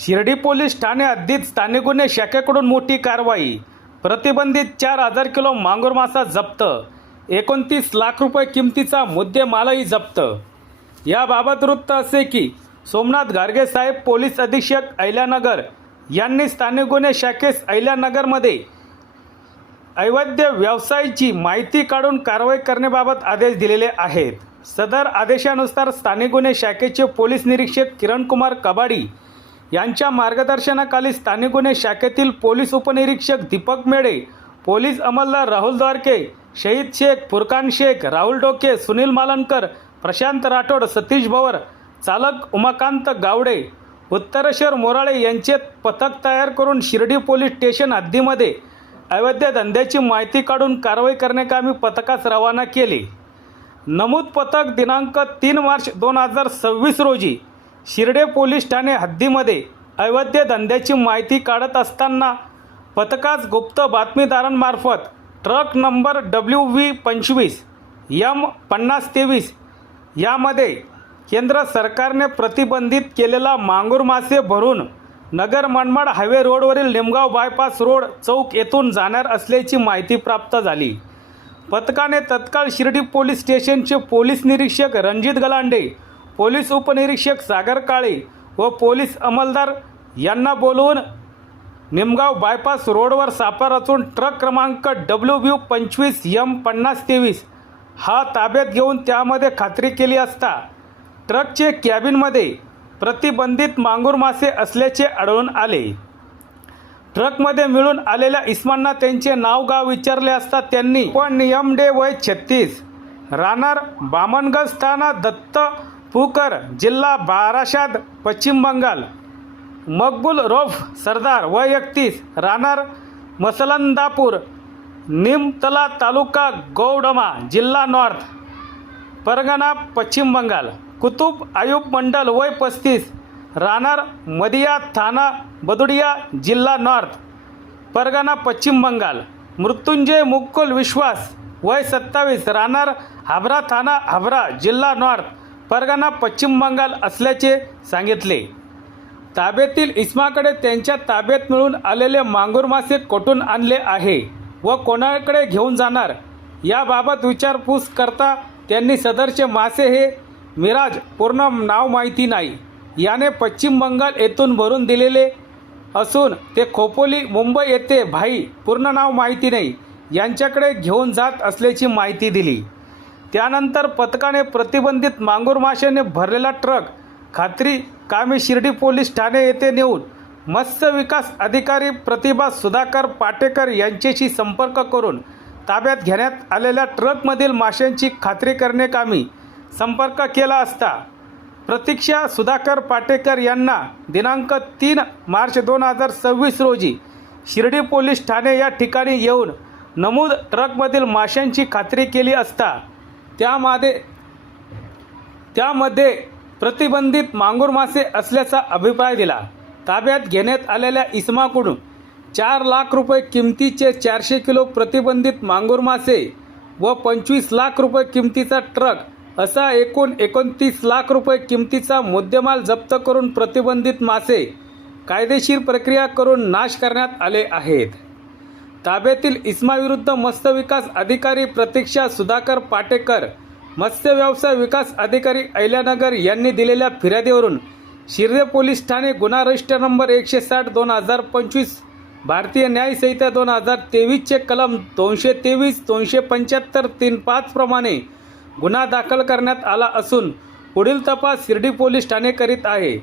Shirdi police Thane हद्दीत स्थानिक गुन्हे शाखेकडून मोठी कारवाई. प्रतिबंधित 4,000 किलो मांगूर मासा जप्त. 29 लाख रुपये किमतीचा मुद्देमालही जप्त. याबाबत वृत्त असे की सोमनाथ गार्गे साहेब पोलीस अधीक्षक अहिल्यानगर यांनी स्थानिक गुन्हे शाखेस अहिल्यानगरमध्ये अवैध व्यवसायाची माहिती काढून कारवाई करण्याबाबत आदेश दिलेले आहेत. सदर आदेशानुसार स्थानिक गुन्हे शाखेचे पोलीस निरीक्षक किरण कुमार कबाडी यांच्या मार्गदर्शनाखाली स्थानिक गुन्हे शाखेतील पोलीस उपनिरीक्षक दीपक मेढे, पोलीस अंमलदार राहुल द्वारके, शहीद शेख, फुरकान शेख, राहुल डोके, सुनील मालनकर, प्रशांत राठोड, सतीश भवर, चालक उमाकांत गावडे, उत्तरेश्वर मोराळे यांचे पथक तयार करून शिर्डी पोलीस स्टेशन हद्दीमध्ये अवैध धंद्याची माहिती काढून कारवाई करण्याकामी पथकास रवाना केले. नमूद पथक दिनांक 3 मार्च 2026 रोजी शिर्डी पोलीस ठाणे हद्दीमध्ये अवैध धंद्याची माहिती काढत असताना पथकास गुप्त बातमीदारांमार्फत ट्रक नंबर WV25 M5023 यामध्ये केंद्र सरकारने प्रतिबंधित केलेला मांगूर मासे भरून नगर मनमाड हायवे रोडवरील निमगाव बायपास रोड चौक येथून जाणार असल्याची माहिती प्राप्त झाली. पथकाने तत्काळ शिर्डी पोलीस स्टेशनचे पोलीस निरीक्षक रणजित गलांडे, पोलीस उपनिरीक्षक सागर काळे व पोलीस अंमलदार यांना बोलवून निमगाव बायपास रोडवर सापळा रचून ट्रक क्रमांक WV25 M5023 हा ताब्यात घेऊन त्यामध्ये खात्री केली असता ट्रकचे कॅबिनमध्ये प्रतिबंधित मांगूर मासे असल्याचे आढळून आले. ट्रकमध्ये मिळून आलेल्या इस्मांना त्यांचे नाव गाव विचारले असता त्यांनी नियमडे वय 36, राहणार बामनगंज थाना दत्तपूकर, जिल्हा बाराशाद, पश्चिम बंगाल, मकबूल रौफ सरदार वय 31, राहणार मसलंदापूर, निमतला तालुका गौडमा, जिल्हा नॉर्थ परगना, पश्चिम बंगाल, कुतुब आयुब मंडल वय 35, राहणार मदिया थाना बदुडिया, जिल्हा नॉर्थ परगना, पश्चिम बंगाल, मृत्युंजय मुकुल विश्वास वय 27, राहणार हाबरा थाना हाबरा, जिल्हा नॉर्थ परगना, पश्चिम बंगाल असल्याचे सांगितले. ताब्यातील इस्माकडे त्यांच्या ताब्यात मिळून आलेले मांगूर मासे कोठून आणले आहे व कोणाकडे घेऊन जाणार याबाबत विचारपूस करता त्यांनी सदरचे मासे हे मिराज, पूर्ण नाव माहिती नाही, याने पश्चिम बंगाल येथून भरून दिलेले असून ते खोपोली मुंबई येथे भाई, पूर्ण नाव माहिती नाही, यांच्याकडे घेऊन जात असल्याची माहिती दिली. त्यानंतर पथकाने प्रतिबंधित मांगूर माशाने भरलेला ट्रक खात्री कामी शिर्डी पोलीस ठाणे येथे नेऊन मत्स्य विकास अधिकारी प्रतिभा सुधाकर पाटेकर यांच्याशी संपर्क करून ताब्यात घेण्यात आलेल्या ट्रकमधील माशांची खात्री करण्याकामी संपर्क केला असता प्रतीक्षा सुधाकर पाटेकर यांना दिनांक 3 मार्च 2026 रोजी शिर्डी पोलीस ठाणे या ठिकाणी येऊन नमूद ट्रकमधील माशांची खात्री केली असता त्यामध्ये प्रतिबंधित मांगूर मासे असल्याचा अभिप्राय दिला. ताब्यात घेण्यात आलेल्या इसमाकडून 4 लाख रुपये किमतीचे 400 किलो प्रतिबंधित मांगूर मासे व 25 लाख रुपये किमतीचा ट्रक असा एकूण 29 लाख रुपये किमतीचा मुद्देमाल जप्त करून प्रतिबंधित मासे कायदेशीर प्रक्रिया करून नाश करण्यात आले आहेत. ताब्यातील इस्माविरुद्ध मत्स्य विकास अधिकारी प्रतीक्षा सुधाकर पाटेकर, मत्स्य व्यवसाय विकास अधिकारी अहिल्यानगर यांनी दिलेल्या फिर्यादीवरून शिर्डी पोलीस ठाणे गुन्हा रजिस्टर नंबर 160/2025 भारतीय न्याय संहिता 2023 चे कलम 223, 275, 35 प्रमाणे गुन्हा दाखल करण्यात आला असून पुढील तपास शिर्डी पोलीस ठाणे करीत आहे.